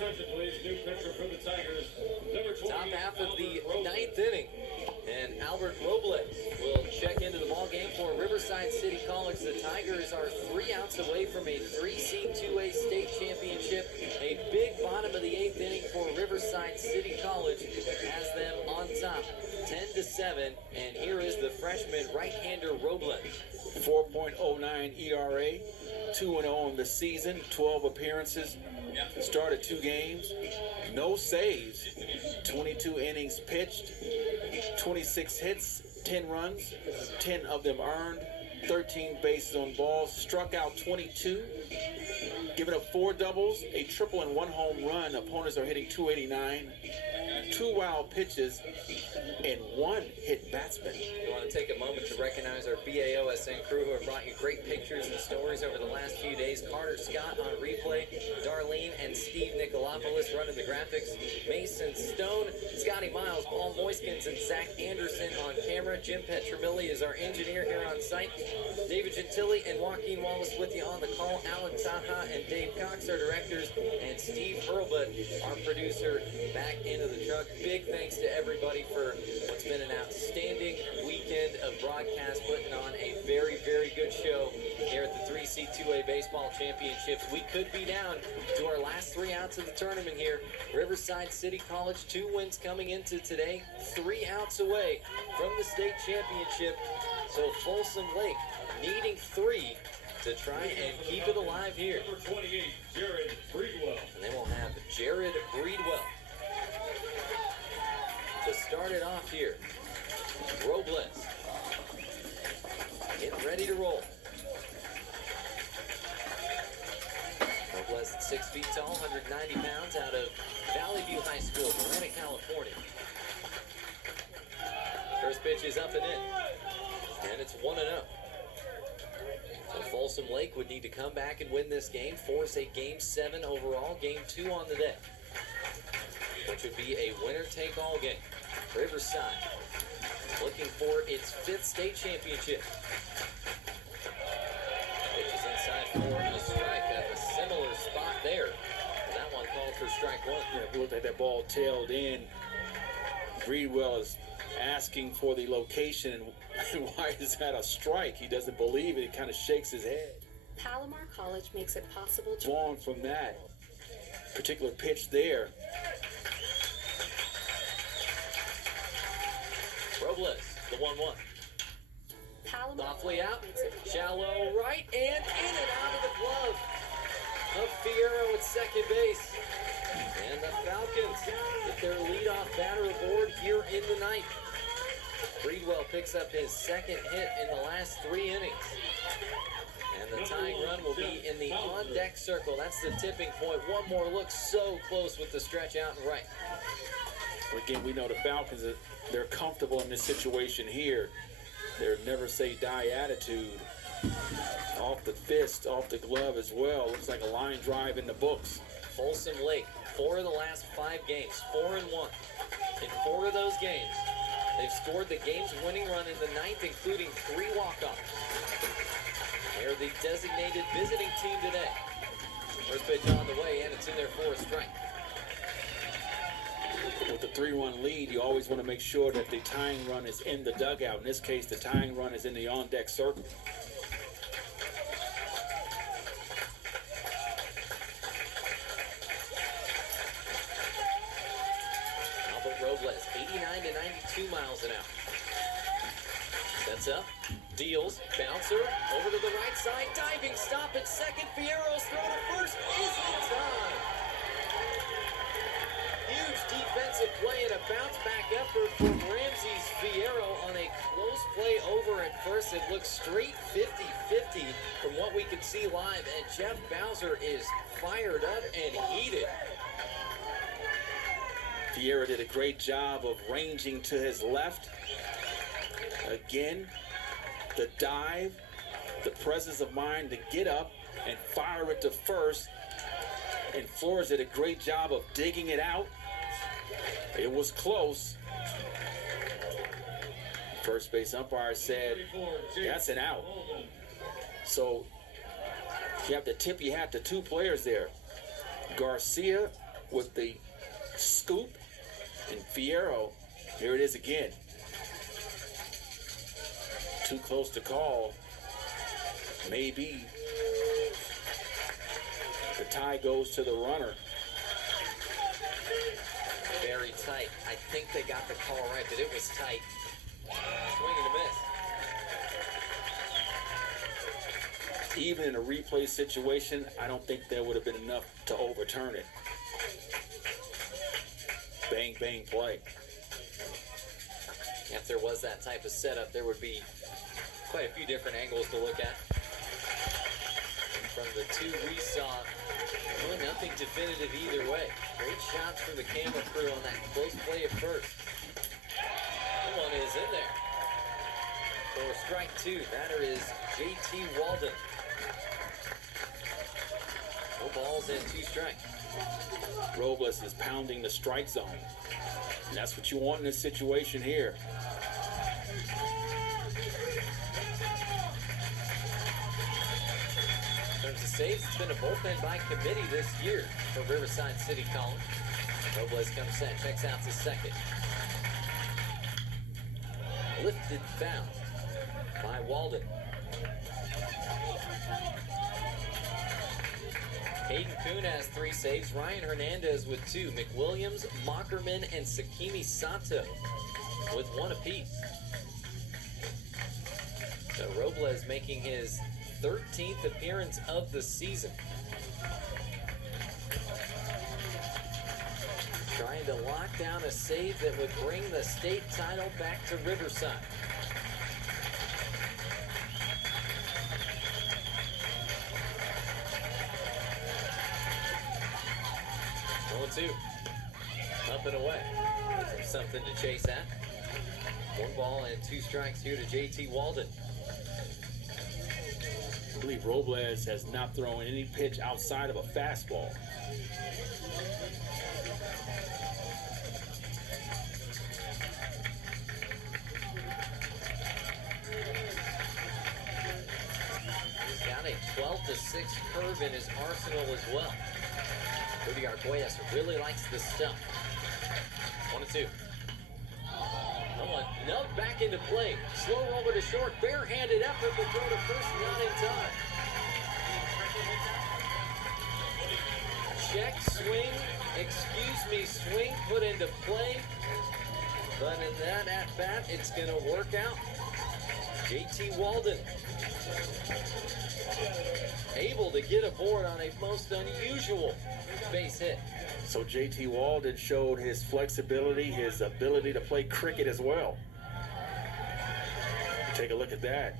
attention, please. New pitcher for the Tigers. Number 20. Top half of the ninth inning. And Albert Robles will check into the ball game for Riverside City College. The Tigers are 3 outs away from a 3-seed 2A state championship. A big bottom of the 8th inning for Riverside City College has them on top 10-7. And here is the freshman right-hander Robles. 4.09 ERA, 2-0 on the season, 12 appearances, started 2 games, no saves, 22 innings pitched, 26 hits, 10 runs, 10 of them earned, 13 bases on balls, struck out 22, giving up 4 doubles, a triple and 1 home run. Opponents are hitting .289, 2 wild pitches, and 1 hit batsman. We want to take a moment to recognize our BAOSN crew who have brought you great pictures and stories over the last few days. Carter Scott on replay, Darlene and Steve Nicolopoulos running the graphics, Mason Stone, Scotty Miles, Paul Moiskins, and Zach Anderson on camera. Jim Petramilli is our engineer here on site. David Gentili and Joaquin Wallace with you on the call. Alan Taha and Dave Cox, our directors, and Steve Hurlbut, our producer, back into the truck. Big thanks to everybody for what's been an outstanding weekend of broadcast, putting on a very, very good show here at the 3C 2A Baseball Championships. We could be down to our last 3 outs of the tournament here. Riverside City College, 2 wins coming into today, 3 outs away from the state championship. So Folsom Lake needing 3 to try and keep it alive here. Number 28, Jared Breedwell. And then we'll have Jared Breedwell to start it off here. Robles getting ready to roll. Robles at 6 feet tall, 190 pounds, out of Valley View High School, Marina, California. First pitch is up and in, and it's 1-0. So Folsom Lake would need to come back and win this game, force a Game 7 overall, Game 2 on the day, which would be a winner-take-all game. Riverside looking for its 5th state championship. Pitches inside for a strike at a similar spot there. That one called for strike 1. Yeah, if you look at that ball tailed in, Breedwell is asking for the location, and why is that a strike? He doesn't believe it. He kind of shakes his head. Palomar College makes it possible to... Long from that particular pitch there. Robles, the 1-1. Palomar Softly out, makes it... shallow right, and in and out of the glove of Fierro at second base. And the Falcons get their leadoff batter aboard here in the ninth. Breedwell picks up his 2nd hit in the last 3 innings. And the tying run will be in the on-deck circle. That's the tipping point. One more look, so close with the stretch out and right. Again, we know the Falcons, they're comfortable in this situation here. Their never say die attitude. Off the fist, off the glove as well. Looks like a line drive in the books. Folsom Lake, 4 of the last 5 games, 4-1. In 4 of those games, they've scored the game's winning run in the 9th, including 3 walk-offs. They're the designated visiting team today. First pitch on the way, and it's in there for a strike. With the 3-1 lead, you always want to make sure that the tying run is in the dugout. In this case, the tying run is in the on-deck circle. Albert Robles, 89 to 92 miles an hour. Sets up, deals, bouncer, over to the right side, diving stop at second. Fierro's throw to first is in time. Huge defensive play and a bounce-back effort from Ramses Fierro on a close play over at first. It looks straight 50-50 from what we could see live, and Jeff Bowser is fired up and heated. Fierro did a great job of ranging to his left. Again, the dive, the presence of mind to get up and fire it to first. And Flores did a great job of digging it out. It was close. First base umpire said, that's an out. So you have to tip your hat to 2 players there. Garcia with the scoop, and Fierro, here it is again. Too close to call. Maybe the tie goes to the runner. Very tight. I think they got the call right, but it was tight. Swing and a miss. Even in a replay situation, I don't think there would have been enough to overturn it. Bang, bang play. If there was that type of setup, there would be quite a few different angles to look at. From the two we saw, really nothing definitive either way. Great shots from the camera crew on that close play at first. That one is in there. For strike two, batter is JT Walden. No balls and 2 strikes. Robles is pounding the strike zone. And that's what you want in this situation here. In terms of saves, it's been a bullpen by committee this year for Riverside City College. Robles comes set, checks out to second. Lifted foul by Walden. Hayden Kuhn has 3 saves. Ryan Hernandez with 2. McWilliams, Mockerman, and Sakimi Sato with 1 apiece. So Robles making his 13th appearance of the season. Trying to lock down a save that would bring the state title back to Riverside. Two. Up and away. Something to chase at. 1 ball and 2 strikes here to JT Walden. I believe Robles has not thrown any pitch outside of a fastball. He's got a 12-6 curve in his arsenal as well. Rudy Arguelles really likes this stuff. 1-2. No one. Nubbed back into play. Slow roller to short. Barehanded effort, but throw to first, not in time. Check, swing, swing put into play. But in that at-bat, it's going to work out. JT Walden able to get aboard on a most unusual base hit. So JT Walden showed his flexibility, his ability to play cricket as well. Take a look at that.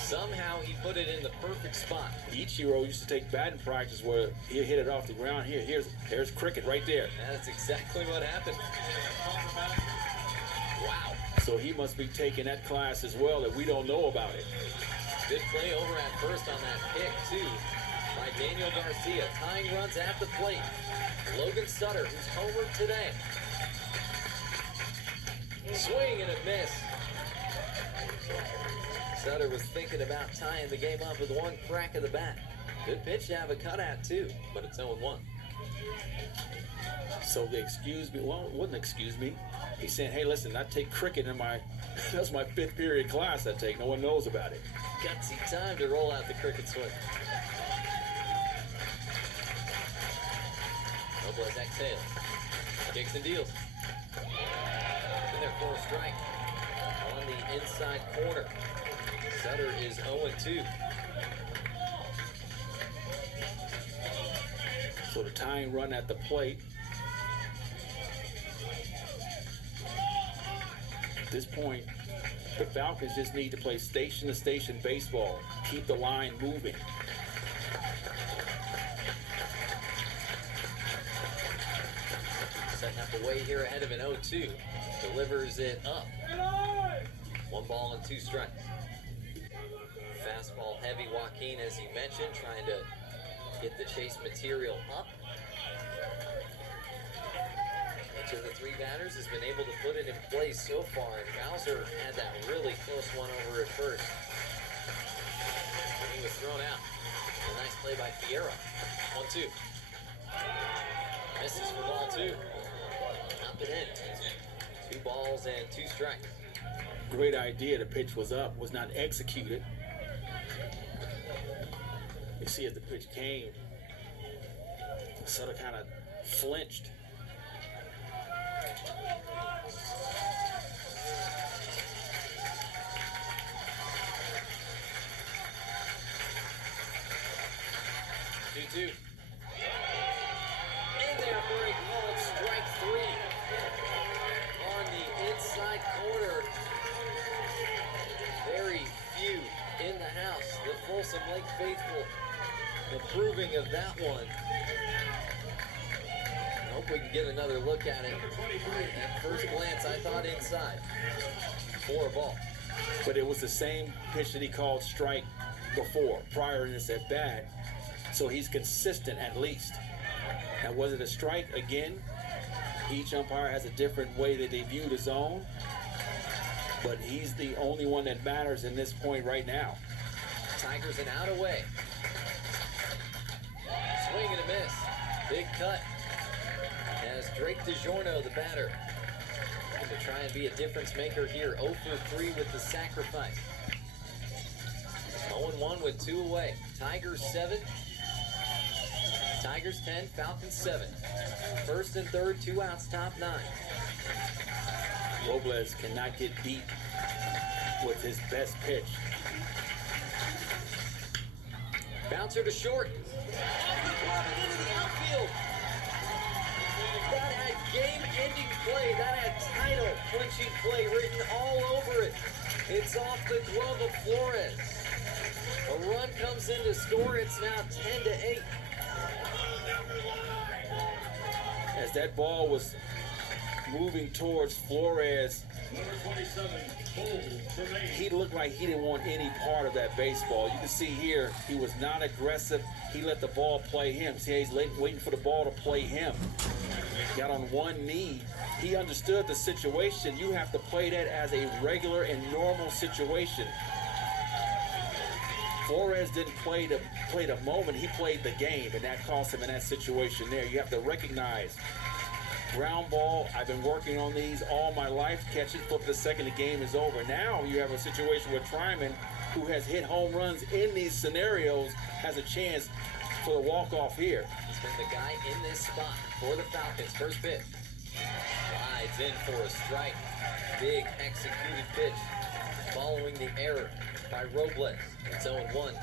Somehow he put it in the perfect spot. Ichiro used to take batting practice where he hit it off the ground. Here's cricket right there. That's exactly what happened. Wow. So he must be taking that class as well that we don't know about it. Good play over at first on that pick, too, by Daniel Garcia. Tying runs at the plate. Logan Sutter, who's homered today. Swing and a miss. Sutter was thinking about tying the game up with 1 crack of the bat. Good pitch to have a cutout, too, but it's 0-1. So they excuse me. Well, it wouldn't excuse me. He's saying, hey, listen, I take cricket in that's my 5th period class I take. No one knows about it. Gutsy time to roll out the cricket swing. Robles exhales. Kicks and deals. In there for a strike. On the inside corner. Sutter is 0-2. So the tying run at the plate. At this point, the Falcons just need to play station-to-station baseball. Keep the line moving. Setting up away here ahead of an 0-2. Delivers it up. 1 ball and 2 strikes. Fastball heavy Joaquin, as you mentioned, trying to get the chase material up. Each of the 3 batters has been able to put it in place so far, and Bowser had that really close one over at first. And he was thrown out. A nice play by Fiera. 1-2. Misses for ball 2. Up and in. 2 balls and 2 strikes. Great idea. The pitch was up, was not executed. You see as the pitch came, Sutter kind of flinched. In there for a called strike 3 on the inside corner. Very few in the house. The Folsom Lake faithful approving of that one. I hope we can get another look at it. At first glance, I thought inside. 4 ball. But it was the same pitch that he called strike before, prior to this at bat. So he's consistent at least. Now, was it a strike again? Each umpire has a different way that they view the zone. But he's the only one that matters in this point right now. Tigers an out away. Swing and a miss. Big cut. As Drake DiGiorno, the batter, to try and be a difference maker here. 0 for 3 with the sacrifice. 0-1 with 2 away. Tigers 7. Tigers 10, Falcons 7. First and third, 2 outs, top 9. Robles cannot get beat with his best pitch. Bouncer to short. Off the glove and into the outfield. That had game-ending play. That had title-clinching play written all over it. It's off the glove of Flores. A run comes in to score. It's now 10-8. As that ball was moving towards Flores, Number 27, Tremaine. he looked like he didn't want any part of that baseball. You can see here, he was not aggressive. He let the ball play him. See, he's waiting for the ball to play him. Got on one knee. He understood the situation. You have to play that as a regular and normal situation. Flores didn't play the moment. He played the game, and that cost him in that situation there. You have to recognize ground ball. I've been working on these all my life. Catch it, flip the second, the game is over. Now you have a situation where Tryman, who has hit home runs in these scenarios, has a chance for the walk-off here. He's been the guy in this spot for the Falcons. First pitch. Slides in for a strike. Big executed pitch following the error by Robles. It's 0-1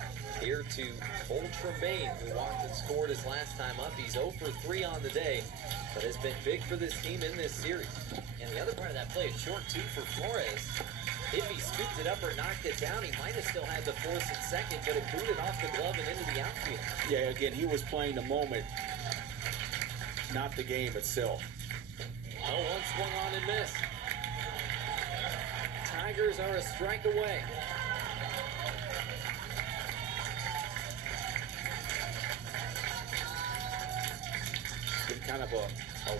here to Old Tremaine, who walked and scored his last time up. He's 0 for 3 on the day, but has been big for this team in this series. And the other part of that play is short 2 for Flores. If he scooped it up or knocked it down, he might have still had the force at second, but it booted off the glove and into the outfield. Yeah, again, he was playing the moment, not the game itself. 0-1 swung on and missed. Tigers are a strike away. It's been kind of a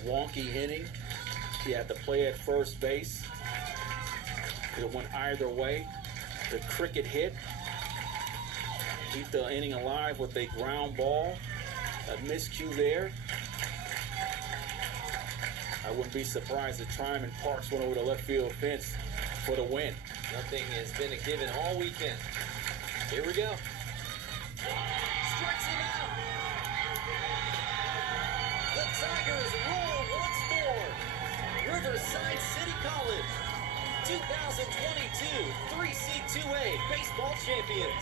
wonky inning. He had to play at first base. It went either way. The cricket hit. Keep the inning alive with a ground ball. A miscue there. I wouldn't be surprised if Tryman Parks went over the left field fence for the win. Nothing has been a given all weekend. Here we go. Strikes him out. The Tigers roll once more. Riverside City College, 2022 3C2A baseball champions.